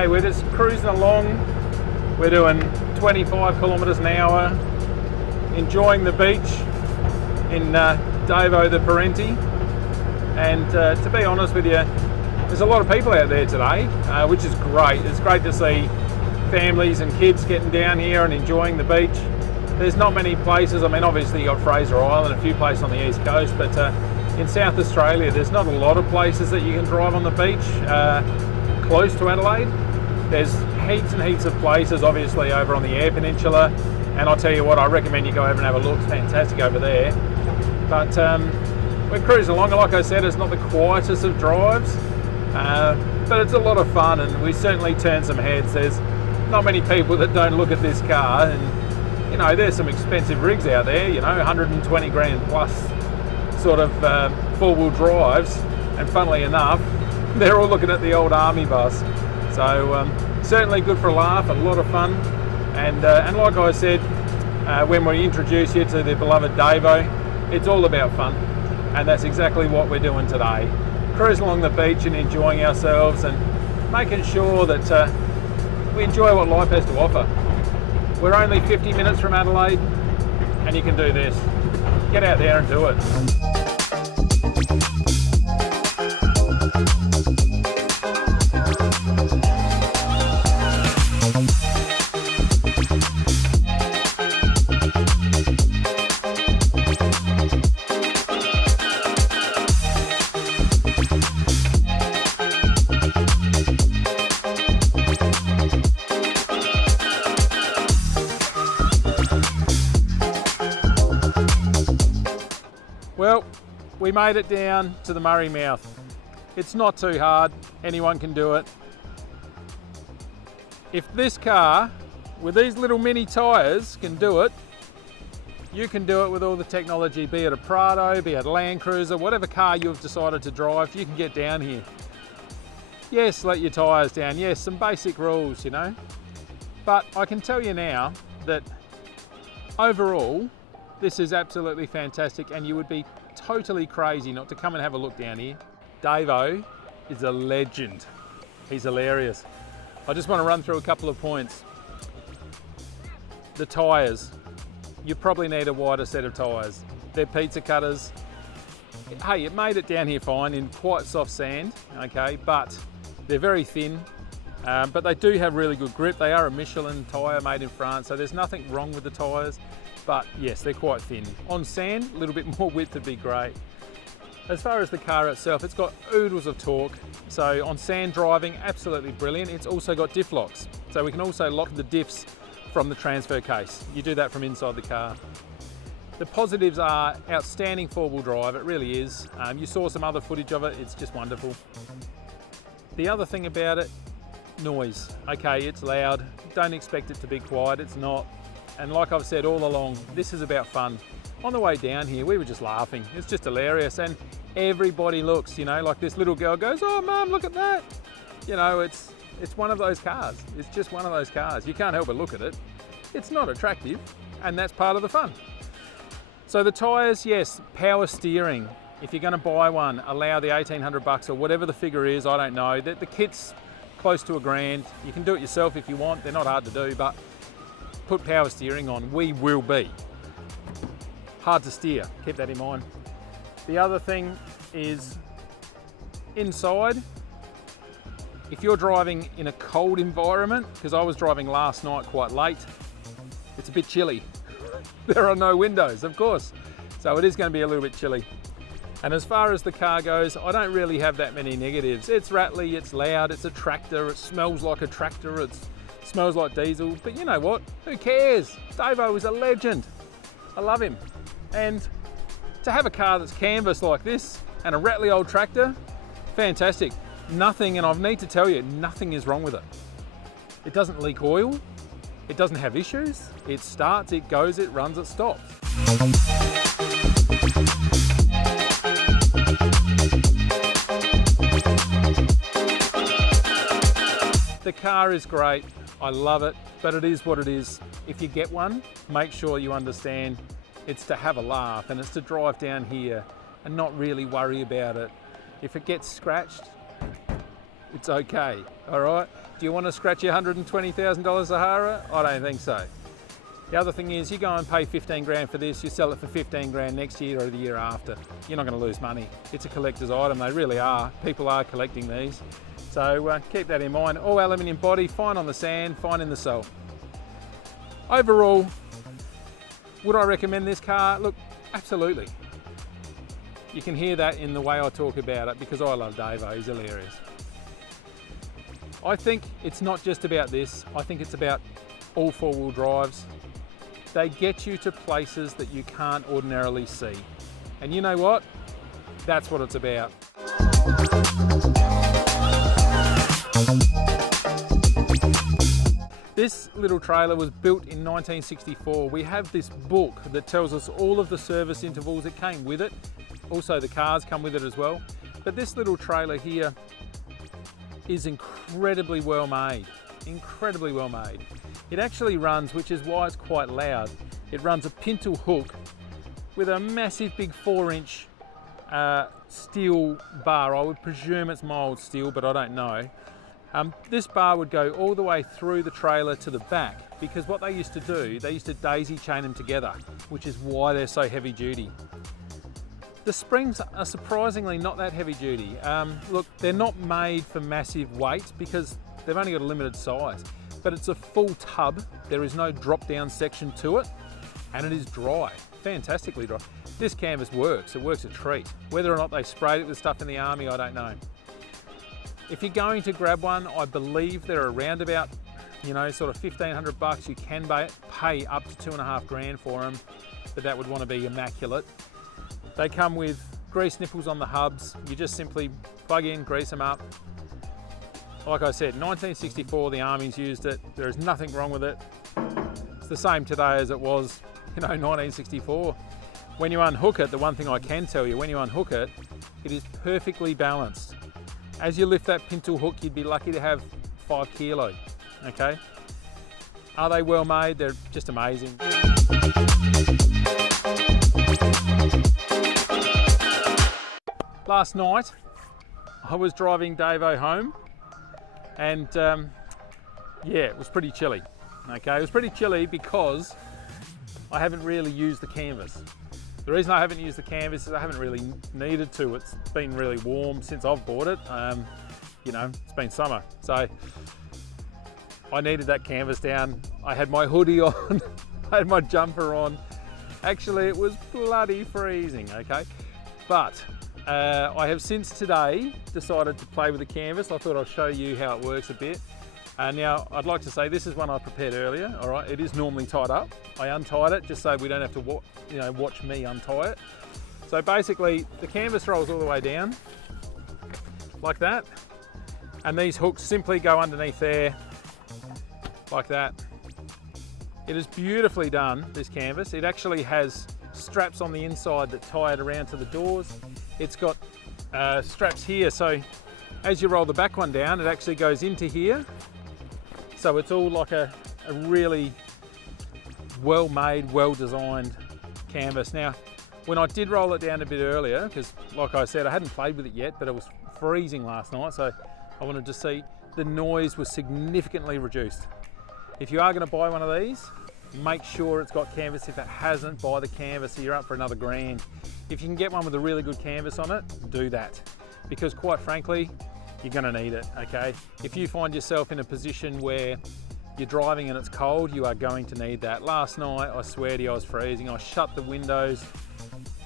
Okay, we're just cruising along. We're doing 25 kilometres an hour, enjoying the beach in Rover Perentie. And to be honest with you, there's a lot of people out there today, which is great. It's great to see families and kids getting down here and enjoying the beach. There's not many places. I mean, obviously you've got Fraser Island, a few places on the east coast, but in South Australia there's not a lot of places that you can drive on the beach close to Adelaide. There's heaps and heaps of places, obviously over on the Eyre Peninsula, and I'll tell you what, I recommend you go over and have a look. It's fantastic over there. But we're cruising along, and like I said, it's not the quietest of drives, but it's a lot of fun, and we certainly turn some heads. There's not many people that don't look at this car, and you know, there's some expensive rigs out there, you know, 120 grand plus sort of four-wheel drives, and funnily enough, they're all looking at the old army bus. So certainly good for a laugh, a lot of fun, and like I said, when we introduce you to the beloved Davo, it's all about fun, and that's exactly what we're doing today. Cruising along the beach and enjoying ourselves and making sure that we enjoy what life has to offer. We're only 50 minutes from Adelaide, and you can do this. Get out there and do it. Well, we made it down to the Murray mouth. It's not too hard, anyone can do it. If this car, with these little mini tyres, can do it, you can do it with all the technology, be it a Prado, be it a Land Cruiser, whatever car you've decided to drive, you can get down here. Yes, let your tyres down, yes, some basic rules, you know. But I can tell you now that overall, this is absolutely fantastic, and you would be totally crazy not to come and have a look down here. Davo is a legend. He's hilarious. I just want to run through a couple of points. The tyres. You probably need a wider set of tyres. They're pizza cutters. Hey, it made it down here fine in quite soft sand, okay, but they're very thin. But they do have really good grip. They are a Michelin tyre made in France, so there's nothing wrong with the tyres. But yes, they're quite thin. On sand, a little bit more width would be great. As far as the car itself, it's got oodles of torque. So on sand driving, absolutely brilliant. It's also got diff locks. So we can also lock the diffs from the transfer case. You do that from inside the car. The positives are outstanding four-wheel drive, it really is. You saw some other footage of it, it's just wonderful. The other thing about it, noise. Okay, it's loud. Don't expect it to be quiet, it's not. And like I've said all along, this is about fun. On the way down here, we were just laughing. It's just hilarious. And everybody looks, you know, like this little girl goes, "Oh, Mum, look at that." You know, it's one of those cars. It's just one of those cars. You can't help but look at it. It's not attractive, and that's part of the fun. So the tyres, yes, power steering. If you're gonna buy one, allow the 1,800 bucks or whatever the figure is, I don't know. The kit's close to $1,000. You can do it yourself if you want. They're not hard to do, but put power steering on, we will be. Hard to steer, keep that in mind. The other thing is inside, if you're driving in a cold environment, because I was driving last night quite late, it's a bit chilly. There are no windows, of course, so it is going to be a little bit chilly. And as far as the car goes, I don't really have that many negatives. It's rattly, it's loud, it's a tractor, it smells like a tractor, it smells like diesel, but you know what? Who cares? Davo is a legend. I love him. And to have a car that's canvas like this and a rattly old tractor, fantastic. Nothing, and I need to tell you, nothing is wrong with it. It doesn't leak oil, it doesn't have issues, it starts, it goes, it runs, it stops. The car is great, I love it, but it is what it is. If you get one, make sure you understand it's to have a laugh and it's to drive down here and not really worry about it. If it gets scratched, It's okay, all right? Do you want to scratch your $120,000 Sahara? I don't think so. The other thing is, you go and pay 15 grand for this, you sell it for 15 grand next year or the year after. You're not going to lose money. It's a collector's item, they really are. People are collecting these. So keep that in mind. All aluminium body, fine on the sand, fine in the salt. Overall, would I recommend this car? Look, absolutely. You can hear that in the way I talk about it because I love Davo, he's hilarious. I think it's not just about this, I think it's about all four-wheel drives. They get you to places that you can't ordinarily see. And you know what? That's what it's about. This little trailer was built in 1964. We have this book that tells us all of the service intervals that came with it. Also the cars come with it as well. But this little trailer here is incredibly well made. Incredibly well made. It actually runs, which is why it's quite loud, it runs a pintle hook with a massive big 4-inch steel bar. I would presume it's mild steel, but I don't know. This bar would go all the way through the trailer to the back because what they used to do, they used to daisy chain them together, which is why they're so heavy duty. The springs are surprisingly not that heavy duty. Look, they're not made for massive weight because they've only got a limited size, but it's a full tub. There is no drop down section to it and it is dry, fantastically dry. This canvas works, it works a treat. Whether or not they sprayed it with stuff in the army, I don't know. If you're going to grab one, I believe they're around about, you know, sort of 1,500 bucks. You can pay up to 2.5 grand for them, but that would want to be immaculate. They come with grease nipples on the hubs. You just simply plug in, grease them up. Like I said, 1964, the Army's used it. There is nothing wrong with it. It's the same today as it was, you know, 1964. When you unhook it, the one thing I can tell you, when you unhook it, it is perfectly balanced. As you lift that pintle hook, you'd be lucky to have 5 kilo, okay? Are they well made? They're just amazing. Last night, I was driving Davo home and yeah, it was pretty chilly, okay? It was pretty chilly because I haven't really used the canvas. The reason I haven't used the canvas is I haven't really needed to. It's been really warm since I've bought it. You know, it's been summer. So I needed that canvas down. I had my hoodie on, I had my jumper on. Actually, it was bloody freezing, okay? But I have since today decided to play with the canvas. I thought I'll show you how it works a bit. Now, I'd like to say this is one I prepared earlier, all right? It is normally tied up. I untied it just so we don't have to watch me untie it. So basically, the canvas rolls all the way down, like that. And these hooks simply go underneath there, like that. It is beautifully done, this canvas. It actually has straps on the inside that tie it around to the doors. It's got straps here, so as you roll the back one down, it actually goes into here. So it's all like a really well-made, well-designed canvas. Now, when I did roll it down a bit earlier, because like I said, I hadn't played with it yet, but it was freezing last night, so I wanted to see, the noise was significantly reduced. If you are going to buy one of these, make sure it's got canvas. If it hasn't, buy the canvas, so you're up for another grand. If you can get one with a really good canvas on it, do that. Because quite frankly, you're going to need it, okay? If you find yourself in a position where you're driving and it's cold, you are going to need that. Last night, I swear to you, I was freezing. I shut the windows,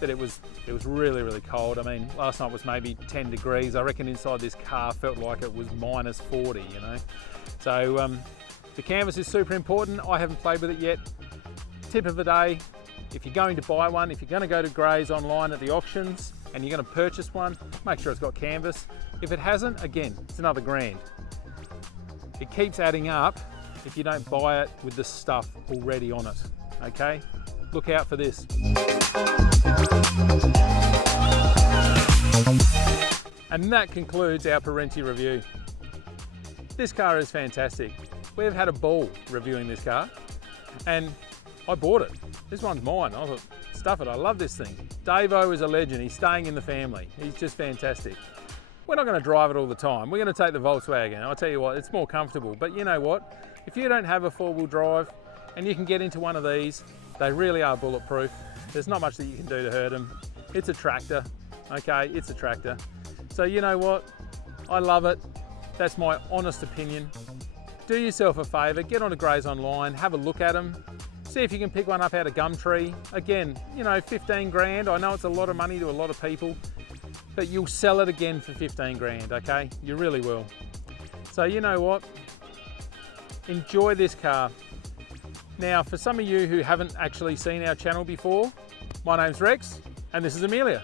but it was really, really cold. I mean, last night was maybe 10 degrees. I reckon inside this car felt like it was minus 40, you know? So the canvas is super important. I haven't played with it yet. Tip of the day, if you're going to buy one, if you're going to go to Grays online at the auctions and you're going to purchase one, make sure it's got canvas. If it hasn't, again, it's another grand. It keeps adding up if you don't buy it with the stuff already on it, okay? Look out for this. And that concludes our Perentie review. This car is fantastic. We've had a ball reviewing this car and I bought it. This one's mine. I thought, stuff it, I love this thing. Davo is a legend. He's staying in the family. He's just fantastic. We're not going to drive it all the time. We're going to take the Volkswagen. I'll tell you what, it's more comfortable. But you know what? If you don't have a four-wheel drive and you can get into one of these, they really are bulletproof. There's not much that you can do to hurt them. It's a tractor, okay? It's a tractor. So you know what? I love it. That's my honest opinion. Do yourself a favour, get onto Grays Online, have a look at them. See if you can pick one up out of Gumtree. Again, you know, 15 grand. I know it's a lot of money to a lot of people, but you'll sell it again for 15 grand, okay? You really will. So you know what? Enjoy this car. Now, for some of you who haven't actually seen our channel before, my name's Rex, and this is Amelia.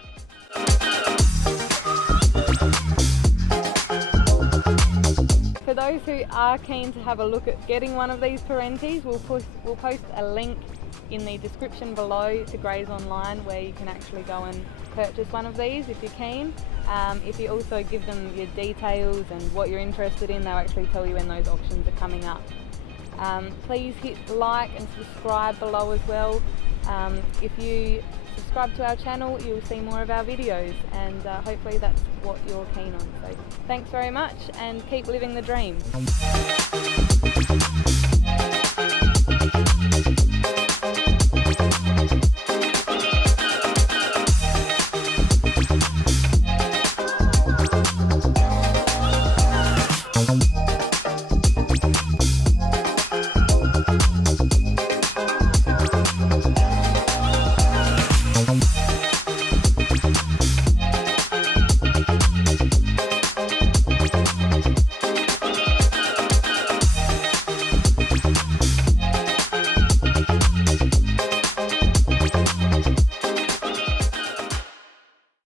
For those who are keen to have a look at getting one of these Perenties, we'll post a link in the description below to Grays Online where you can actually go and purchase one of these if you're keen. If you also give them your details and what you're interested in, they'll actually tell you when those options are coming up. Please hit like and subscribe below as well. If you subscribe to our channel, you'll see more of our videos, and hopefully that's what you're keen on. So thanks very much and keep living the dream.